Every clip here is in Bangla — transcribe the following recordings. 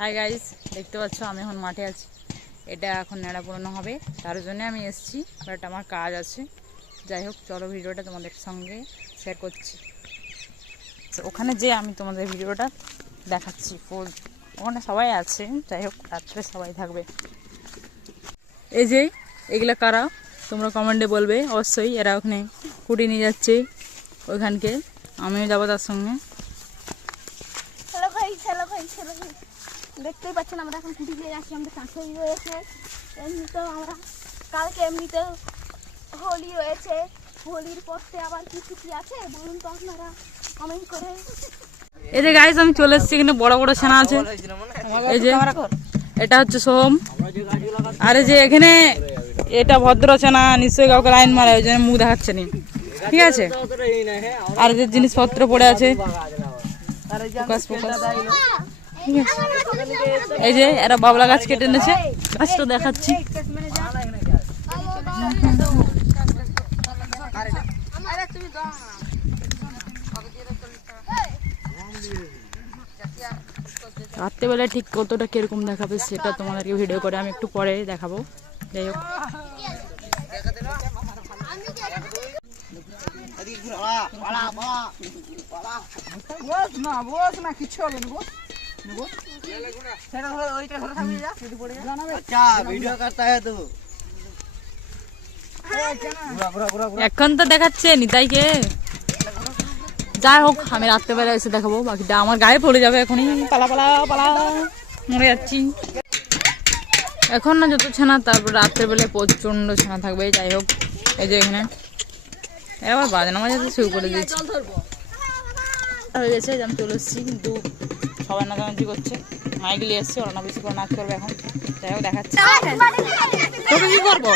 হাই গাইস, দেখতে পাচ্ছ আমি এখন মাঠে আছি। এটা এখন নেড়া পুরানো হবে, তার জন্য আমি এসেছি, বাট আমার কাজ আছে। যাই হোক, চলো ভিডিওটা তোমাদের সঙ্গে শেয়ার করছি। ওখানে যে আমি তোমাদের ভিডিওটা দেখাচ্ছি, ওখানে সবাই আছে। যাই হোক, রাত্রে সবাই থাকবে। এই যে এগুলা কারা তোমরা কমেন্টে বলবে অবশ্যই। এরা ওখানে কুটি নিয়ে যাচ্ছে ওইখানকে, আমিও যাবো তার সঙ্গে। দেখতেই পাচ্ছেন আমরা এখন কুটি নিয়ে যাচ্ছি। আমাদের কাছে রয়েছে, এমনিতেও আমরা কালকে এমনিতেও হোলি রয়েছে। হোলির পথে আবার কিছু কি আছে বলুন তো আপনারা কমেন্ট করে। এই যে গাইস, আমি চলে এসেছি, এখানে বড় বড় ছানা আছে। এই যে এটা হচ্ছে সোম, আর এই যে এখানে এটা ভদ্র ছানা, নিশ্চয়ই কাউকে লাইন মারে, ওই জন্য মুখ দেখাচ্ছে নি, ঠিক আছে। আর যে জিনিসপত্র পড়ে আছে, এই যে এরা বাবলা গাছ কেটে এনেছে, গাছটা দেখাচ্ছি। রাত্রেবেলায় ঠিক কতটা কিরকম দেখাবে সেটা তোমাদেরকে ভিডিও করে আমি একটু পরে দেখাবো। যাই হোক, এখন তো দেখাচ্ছে নিতাইকে। যাই হোক, আমি রাত্রেবেলা এসে দেখাবো, বাকিটা আমার গায়ে পড়ে যাবে এখনই। পালা পালা পালা, মরে যাচ্ছি এখন না যত ছানা, তারপর রাত্রেবেলায় প্রচন্ড ছানা থাকবে। যাই হোক, এই যে এখানে এবার বাজনা বাজাতে শুরু করে দিয়েছি, হয়ে গেছে। আমি চলে এসেছি, কিন্তু সবাই নাচানাচি করছে, মাইগুলি এসছে, ওরা না বেশি করে নাচ করবে এখন। যাই হোক, দেখাচ্ছি। তোকে কি করবো?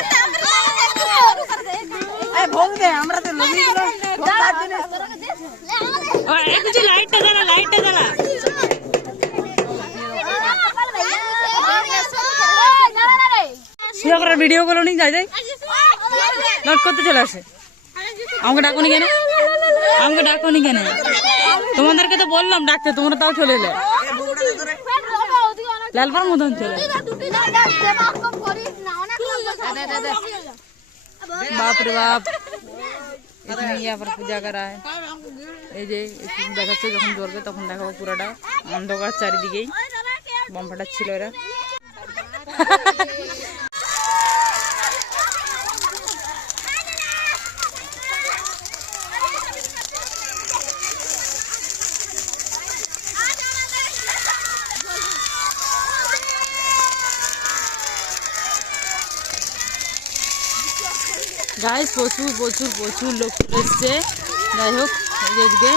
লাইটটা জ্বালা, লাইটটা জ্বালা। ভিডিও গুলো নি যাই যাই নোট করতে চলে আসে। আমাকে ডাকুনি কেন? আমাকে ডাকুনি কেন? তোমাদেরকে তো বললাম ডাকতে, তোমরা তাও চলে এলে। লালপার মতন চলে। बाप रे बाप, इतनी यहाँ पर पूजा करा है। এই যে দেখাচ্ছে, যখন জ্বলবে তখন দেখাবো পুরোটা অন্ধকার চারিদিকেই। বম ফাটাচ্ছিল এরা। গাইস, প্রচুর প্রচুর প্রচুর লোক এসছে। যাই হোক, এদিকে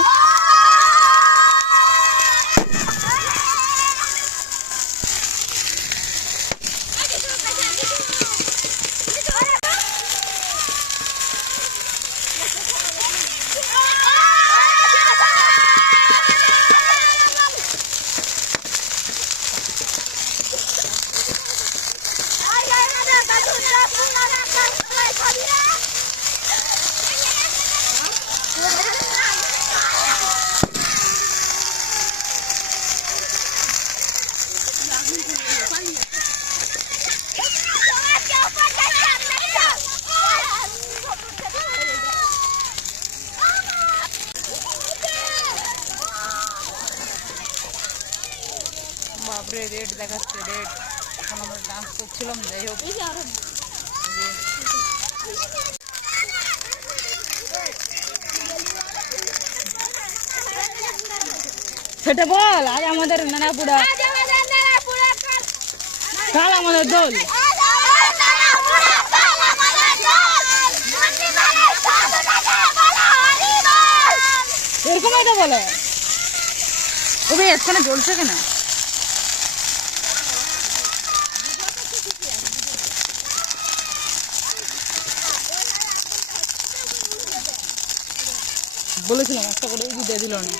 বাপরে রেড দেখাচ্ছে, রেড। এখন আমরা ডান্স করছিলাম। যাই হোক, সেটা বল। আজ আমাদের নানাপুরা কাল আমাদের দোল। এরকমই তো বলে। তবে এখানে জ্বলছে কেন? বলেছিলাম একটা করে দিয়ে দিল না।